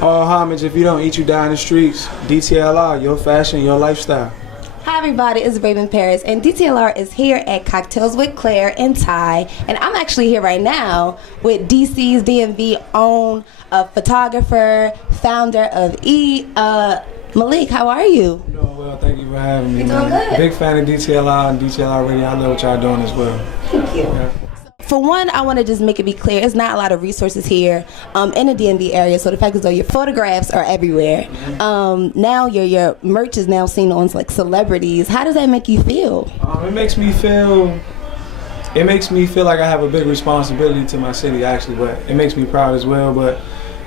All homage, if you don't eat, you die in the streets. DTLR, your fashion, your lifestyle. Hi everybody, it's Raven Paris, and DTLR is here at Cocktails with Claire and Ty, and I'm actually here right now with DC's DMV own photographer, founder of E. Malik, how are you? I'm doing well, thank you for having me. You're doing good. Big fan of DTLR and DTLR Radio. I love what y'all doing as well. Thank you. Yeah. For one, I want to just make it be clear, it's not a lot of resources here in the DMV area, so the fact is though your photographs are everywhere. Now your merch is now seen on like celebrities. How does that make you feel? It makes me feel like I have a big responsibility to my city actually, but it makes me proud as well. But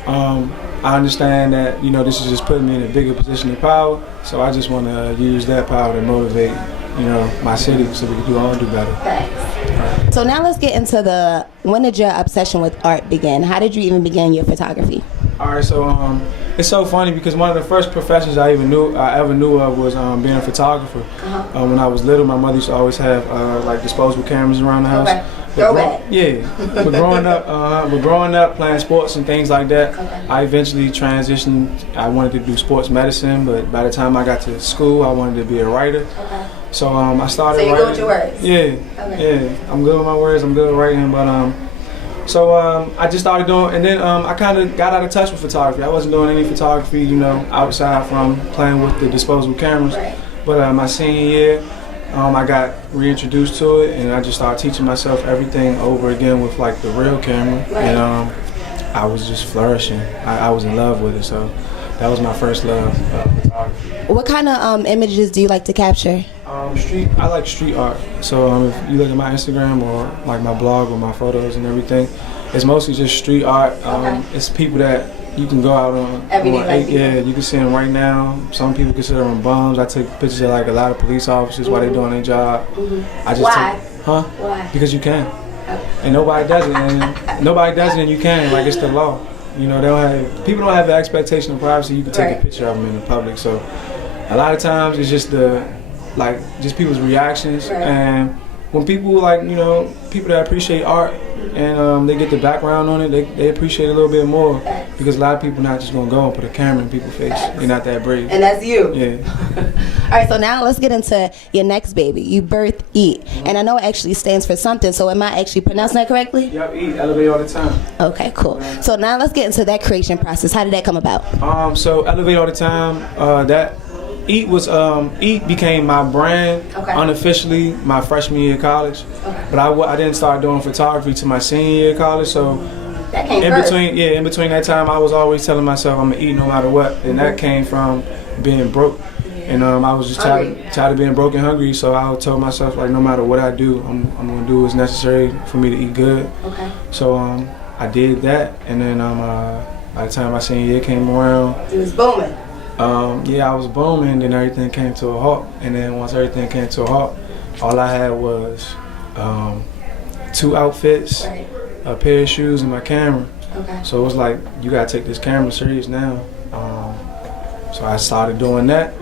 I understand that, you know, this is just putting me in a bigger position of power, so I just want to use that power to motivate, you know, my city so we can do better. Thanks. So now let's get into when did your obsession with art begin? How did you even begin your photography? All right, so it's so funny because one of the first professions I ever knew of was being a photographer. When I was little, my mother used to always have like disposable cameras around the house. Okay. But growing up playing sports and things like that, I eventually transitioned. I wanted to do sports medicine, but by the time I got to school, I wanted to be a writer. So I started writing. So you're good with your words? Yeah, I'm good with my words, I'm good with writing, but so I just started doing, and then I kind of got out of touch with photography. I wasn't doing any photography, you know, outside from playing with the disposable cameras. But my senior year, I got reintroduced to it, and I just started teaching myself everything over again with like the real camera, and I was just flourishing. I was in love with it, so that was my first love of photography. What kind of images do you like to capture? I like street art. So if you look at my Instagram or like my blog or my photos and everything, it's mostly just street art. It's people that you can go out on. Yeah, you can see them right now. Some people consider them bums. I take pictures of like a lot of police officers while they're doing their job. Why? Because you can. And nobody does it. And nobody does it, and you can. Like, it's the law. You know, people don't have the expectation of privacy. You can take a picture of them in the public. So a lot of times it's just just people's reactions, and when people people that appreciate art and they get the background on it, they appreciate it a little bit more, because a lot of people not just gonna go and put a camera in people's face. You're not that brave. And that's you. Yeah. All right, so now let's get into your next baby. You birthed EAT, and I know it actually stands for something. So am I actually pronouncing that correctly? Yep, EAT, elevate all the time. Okay, cool. So now let's get into that creation process. How did that come about? So elevate all the time. EAT became my brand unofficially my freshman year of college, but I didn't start doing photography till my senior year of college. So that came in between that time, I was always telling myself I'm gonna eat no matter what, and that came from being broke, and I was just tired of being broke and hungry. So I told myself, like, no matter what I do, I'm gonna do what's necessary for me to eat good. So I did that, and then by the time my senior year came around, it was booming. I was booming, then everything came to a halt. And then once everything came to a halt, all I had was 2 outfits, a pair of shoes, and my camera. So it was like, you gotta take this camera serious now. So I started doing that.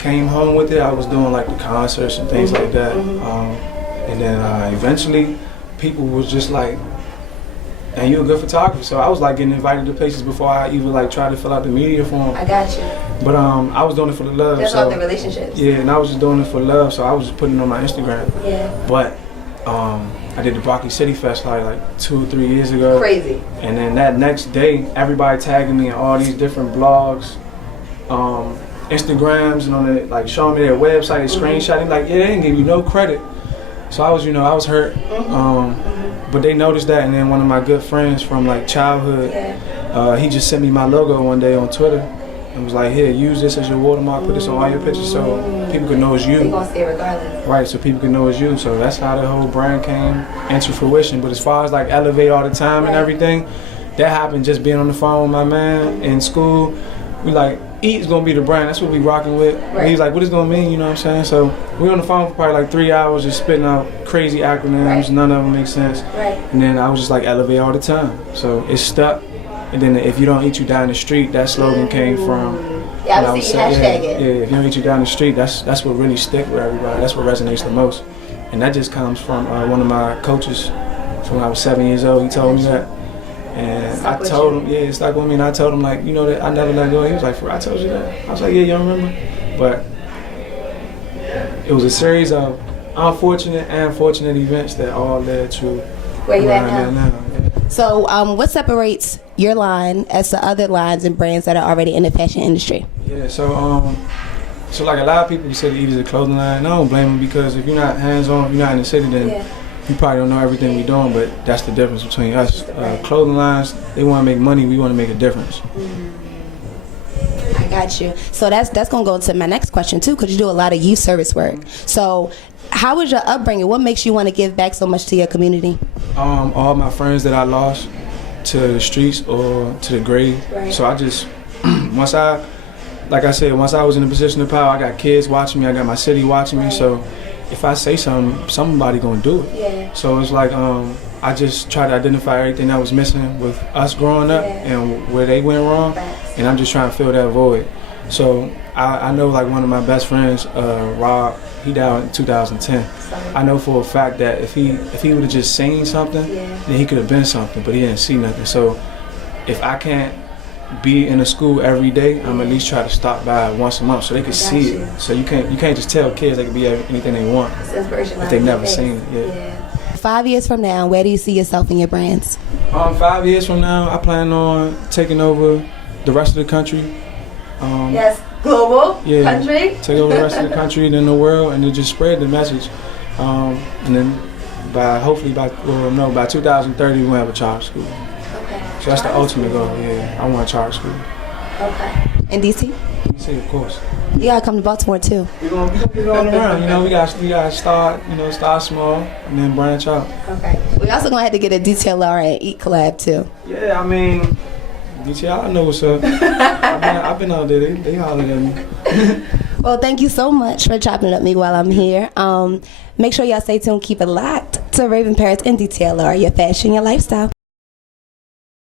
Came home with it. I was doing like the concerts and things like that. And then eventually, people was just like, and you're a good photographer. So I was like getting invited to places before I even like tried to fill out the media form. I got you. But I was doing it for the love. That's all the relationships. Yeah, and I was just doing it for love, so I was just putting it on my Instagram. Yeah. But I did the Broccoli City Fest like 2 or 3 years ago. Crazy. And then that next day, everybody tagging me in all these different blogs, Instagrams, and on it, like showing me their website, screenshotting, like, yeah, they didn't give you no credit. So I was hurt. But they noticed that, and then one of my good friends from like childhood, he just sent me my logo one day on Twitter and was like, here, use this as your watermark, put this on all your pictures so people can know it's you. They're gonna stay regardless. Right, so people can know it's you. So that's how the whole brand came into fruition. But as far as like elevate all the time and everything, that happened just being on the phone with my man in school. We like, EAT is gonna be the brand. That's what we rocking with. He's like, what is gonna mean? You know what I'm saying? So we on the phone for probably like 3 hours, just spitting out crazy acronyms. None of them make sense. And then I was just like, elevate all the time. So it stuck. And then if you don't eat, you die in the street. That slogan came from. Yeah, I was saying, hashtag it. Yeah, if you don't eat, you die in the street. That's what really stick with everybody. That's what resonates the most. And that just comes from one of my coaches from when I was 7 years old. He told me that. And I told him, yeah, it stuck with me. And I told him, like, you know, that I never let go. He was like, I told you that. I was like, yeah, you remember? But it was a series of unfortunate and fortunate events that all led to where you at now. Yeah. So what separates your line as the other lines and brands that are already in the fashion industry? Yeah, so like a lot of people say the Eat is a clothing line, and I don't blame them, because if you're not hands-on, if you're not in the city, then you probably don't know everything we're doing, but that's the difference between us. Clothing lines, they want to make money, we want to make a difference. I got you. So that's going to go into my next question too, because you do a lot of youth service work. So how was your upbringing? What makes you want to give back so much to your community? All my friends that I lost to the streets or to the grave. Right. So I just, once I was in a position of power, I got kids watching me, I got my city watching me, so if I say something, somebody gonna do it. Yeah. So it's like I just try to identify everything that was missing with us growing up and where they went wrong, and I'm just trying to fill that void. So I know, like, one of my best friends, Rob, he died in 2010. I know for a fact that if he would have just seen something, then he could have been something, but he didn't see nothing. So if I can't be in a school every day, I'm at least try to stop by once a month so they can see it. So you can't just tell kids they can be anything they want if they've never seen it. 5 years from now, where do you see yourself in your brands? 5 years from now, I plan on taking over the rest of the country. Global country. Take over the rest of the country and then the world, and then just spread the message. And then by 2030, we'll have a charter school. So that's the ultimate goal, I want a charter school. Okay. In DC? DC, of course. You gotta come to Baltimore too. We're gonna be going around, we gotta start small and then branch out. Okay. We also gonna have to get a DTLR and Eat collab too. Yeah, I mean, DTL, I know what's up. I've been out there, they hollered at me. Well, thank you so much for chopping it up me while I'm here. Make sure y'all stay tuned, keep it locked to Raven Paris and DTLR, your fashion, your lifestyle.